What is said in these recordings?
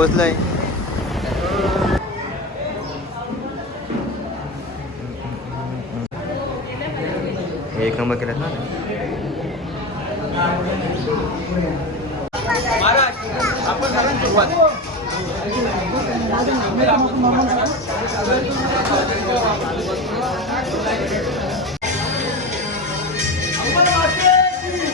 पोहोचलोय एक नंबर केलात ना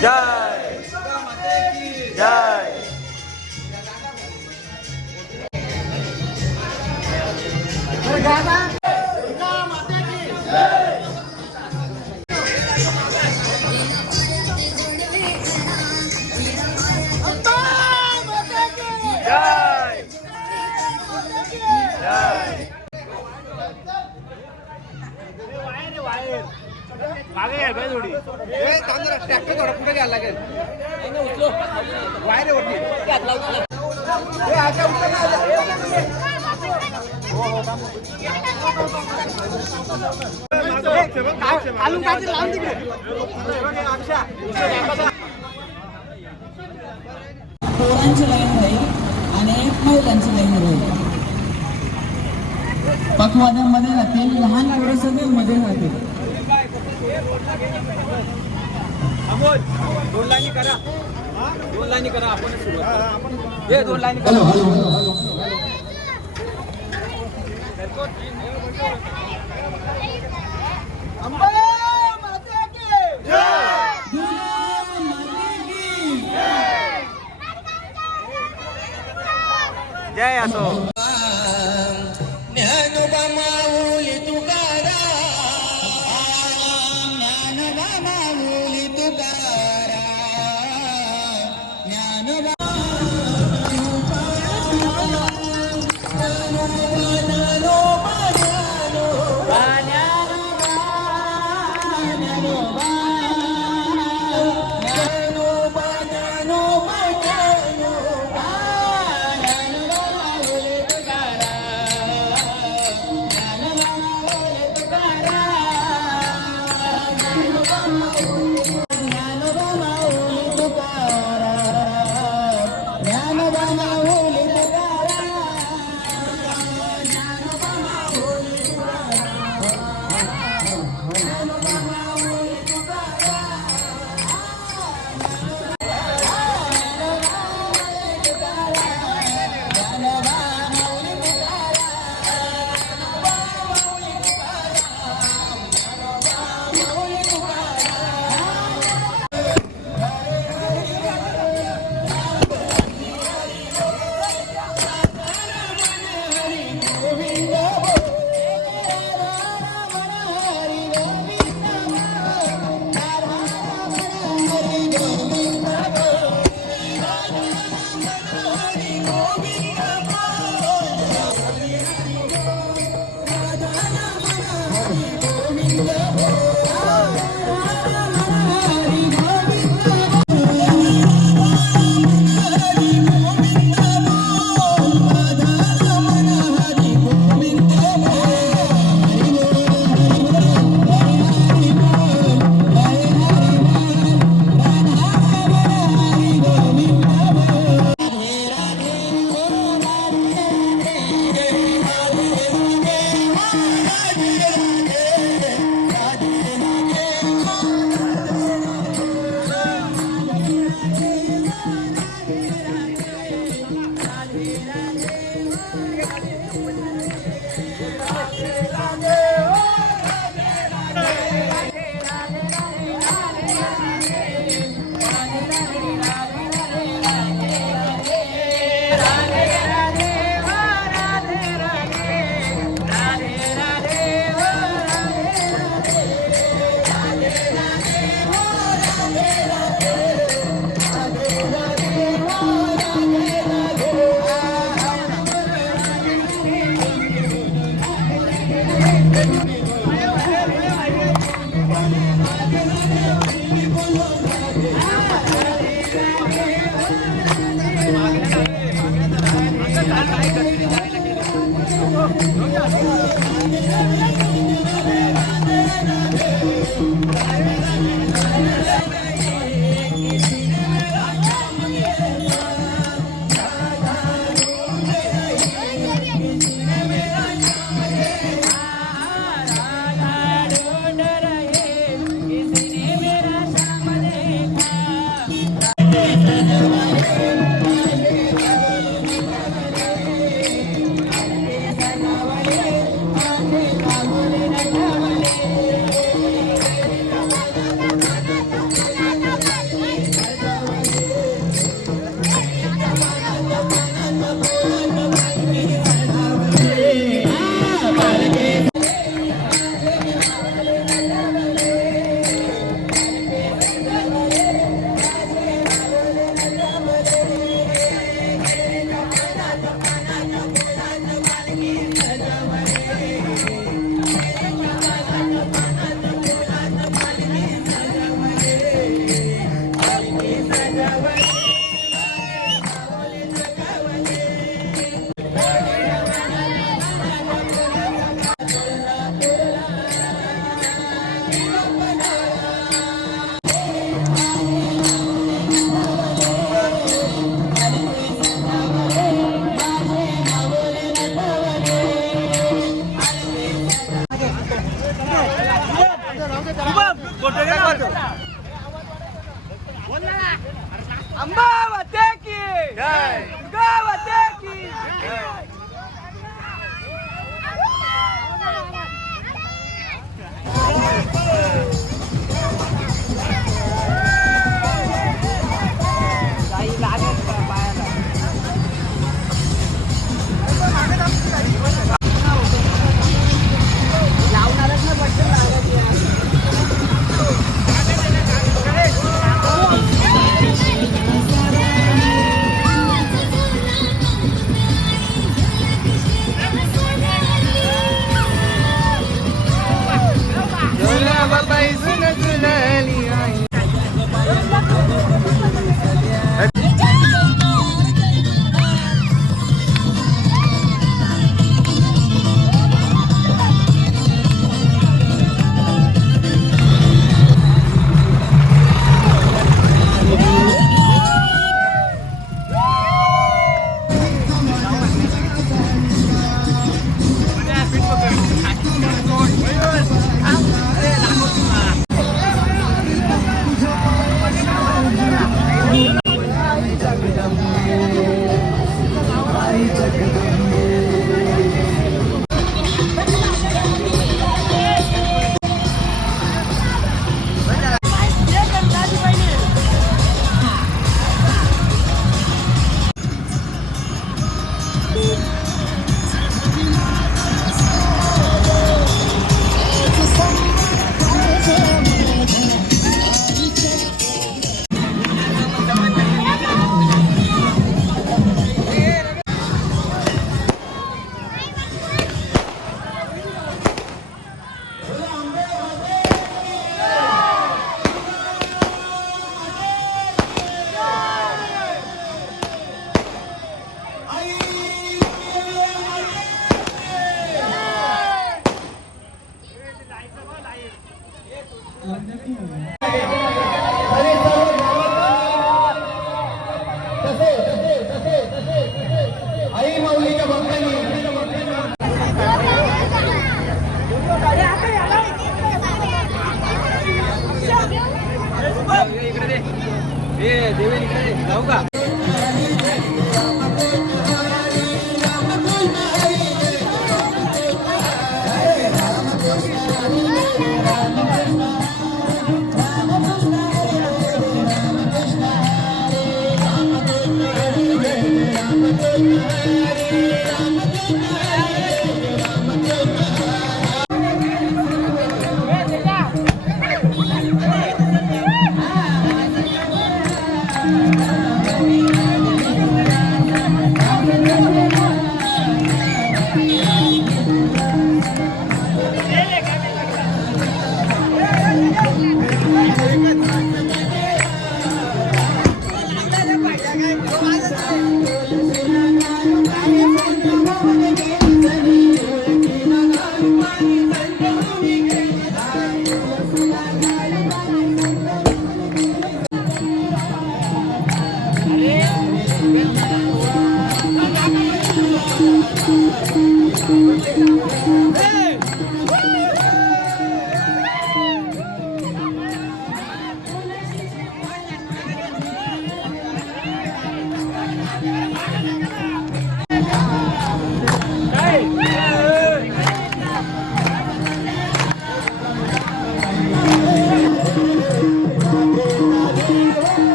Yeah. ट्रॅक्टर थोडा पुढे घ्यायला लागेल वायर वरती पोरांची लाईन राहील आणि एक महिलांची लाईन राहील पखवाद्यामध्ये राहतील लहान पोरं सगळे मध्ये राहतील दोन लाईनी करा दोन लाईनी करा. आपण हॅलो हॅलो हॅलो. हॅलो जय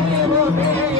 दर्पण जाऊ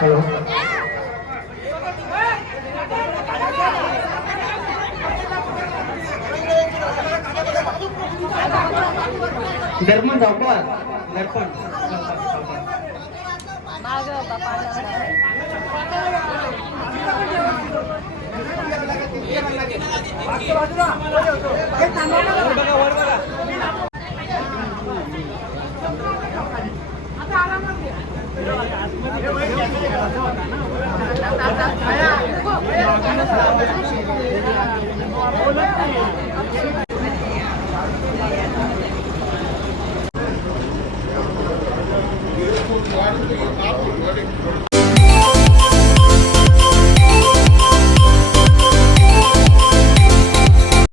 का दर्पण वर दर्पण. बाजूला